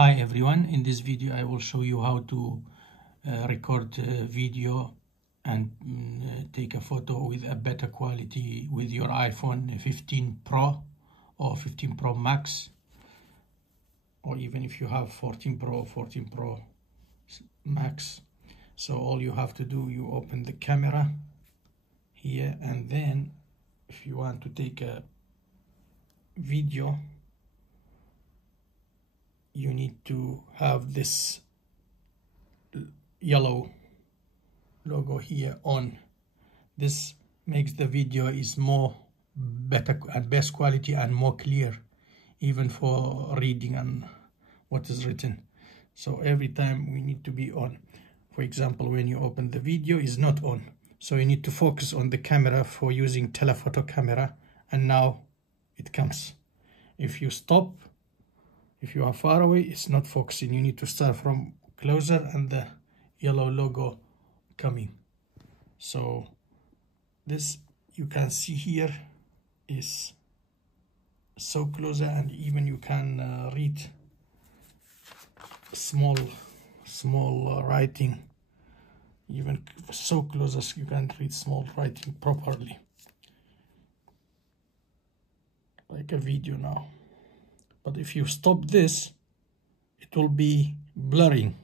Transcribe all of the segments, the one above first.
Hi everyone, in this video I will show you how to record video and take a photo with a better quality with your iPhone 15 Pro or 15 Pro Max, or even if you have 14 Pro, 14 Pro Max. So all you have to do, you open the camera here, and then if you want to take a video, you need to have this yellow logo here on. This makes the video is more better and best quality and more clear, even for reading and what is written. So every time we need to be on. For example, when you open the video is not on, so you need to focus on the camera for using telephoto camera, and now it comes. If you stop, if you are far away, it's not focusing. You need to start from closer and the yellow logo coming. So this you can see here is so closer, and even you can read small writing. Even so close as you can read small writing properly, like a video now. But if you stop this, it will be blurring,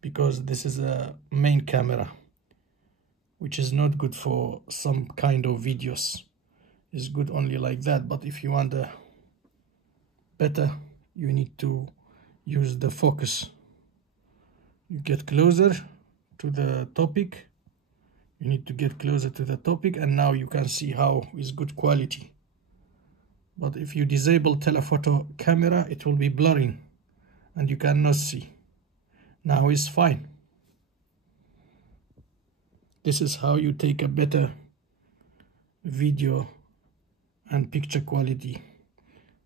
because this is a main camera, which is not good for some kind of videos. It's good only like that. But if you want a better, you need to use the focus. You get closer to the topic. You need to get closer to the topic, and now you can see how is good quality. But if you disable telephoto camera, it will be blurring and you cannot see. Now it's fine. This is how you take a better video and picture quality.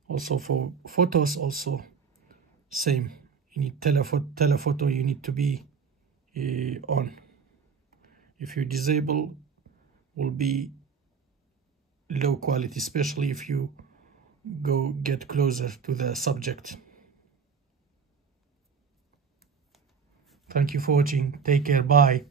Also for photos, also same. You need telephoto, you need to be on. If you disable, will be low quality, especially if you go get closer to the subject. Thank you for watching. Take care. Bye.